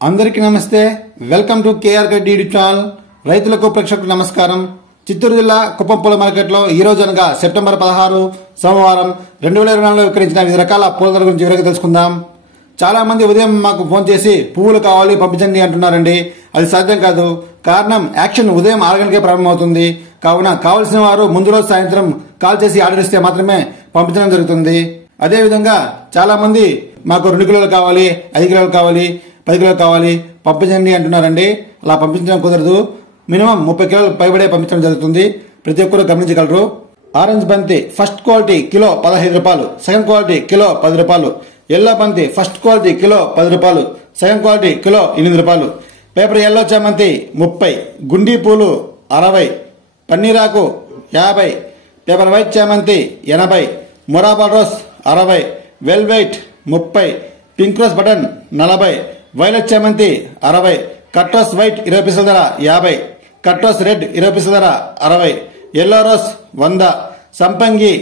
అందరికీ నమస్తే. Welcome to KR గడ్డి ఛానల్. రైతులకు ప్రేక్షకులకు నమస్కారం. చిత్తూరు జిల్లా కుప్పం పూల మార్కెట్లో ఈ రోజు అనగా సెప్టెంబర్ 16 సోమవారం 2024లో విక్రయించిన వివిధ రకాల పూల ధర గురించి వివరంగా తెలుసుకుందాం. చాలా మంది ఉదయం మాకు ఫోన్ చేసి పువ్వులు కావాలి పంపించండి అంటున్నారండి. అది సాధ్యం కాదు. కారణం యాక్షన్ ఉదయం 6 గంటలకే ప్రారంభమవుతుంది. కావున కావలసిన వారు ముందు రోజు సాయంత్రం కాల్ చేసి ఆర్డర్ ఇస్తే మాత్రమే పంపించడం జరుగుతుంది. అదేవిధంగా చాలా మంది మాకు 2 కిలోలు కావాలి, 5 కిలోలు కావాలి, 10 కిలోలు కావాలి పంపించండి అంటున్నారండి. అలా పంపించడం కుదరదు. మినిమం 30 కిలోలు పైబడే పంపించడం జరుగుతుంది. ప్రతి ఒక్కరు గమనించగలరు. ఆరెంజ్ బంతి ఫస్ట్ క్వాలిటీ కిలో 15 రూపాయలు, సెకండ్ క్వాలిటీ కిలో 10 రూపాయలు. ఎల్లో బంతి ఫస్ట్ క్వాలిటీ కిలో 10 రూపాయలు, సెకండ్ క్వాలిటీ కిలో 8 రూపాయలు. పేపర్ ఎల్లో చామంతి 30, గుండీ పూలు 60, పన్నీరాకు 50, పేపర్ వైట్ చామంతి 80, మొరాబా rose 60, velvet 30, pink rose button 40, violet చామంతి 60, కట్ రోస్ వైట్ 20 పైసల ధర 50, కట్ రోస్ రెడ్ 20 పైసల ధర 60, ఎల్లో రోస్ 100, సంపంగి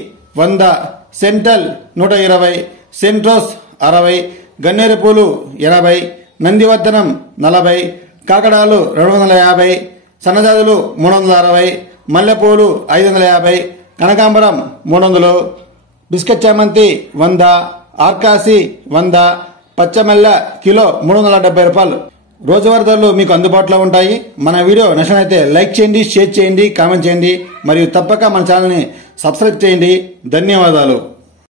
100, సెంటల్ 120, సెంట్ రోస్ 60, గన్నేరు పూలు 80, నందివర్ధనం 40, కాకడాలు 250, సన్నజాజులు 360, మల్లెపూలు 550, కనకాంబరం 300, బిస్కెట్ చామంతి 100, ఆర్కాసి 100, పచ్చమల్ల కిలో 370 రూపాయలు. రోజువారీ ధరలు మీకు అందుబాటులో ఉంటాయి. మన వీడియో నచ్చినట్లయితే లైక్ చేయండి, షేర్ చేయండి, కామెంట్ చేయండి మరియు తప్పక మన ఛానల్ని సబ్స్క్రైబ్ చేయండి. ధన్యవాదాలు.